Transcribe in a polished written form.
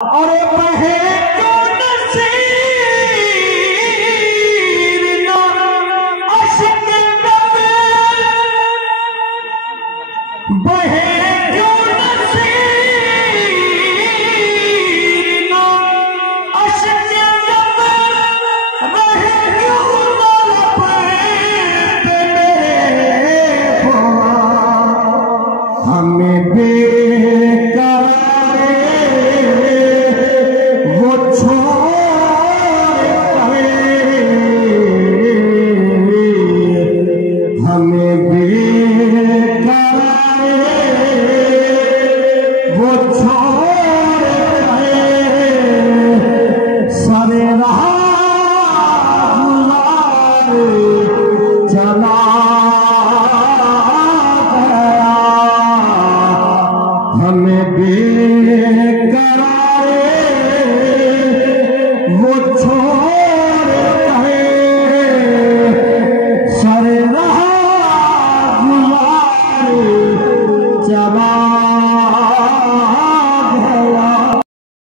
और बहे क्यों नसीर ना अश्क गम, बहे क्यों नसीर ना अश्क गम, रहे क्यों लब पे मेरे खुदा, हमें बेकरार वो छोड़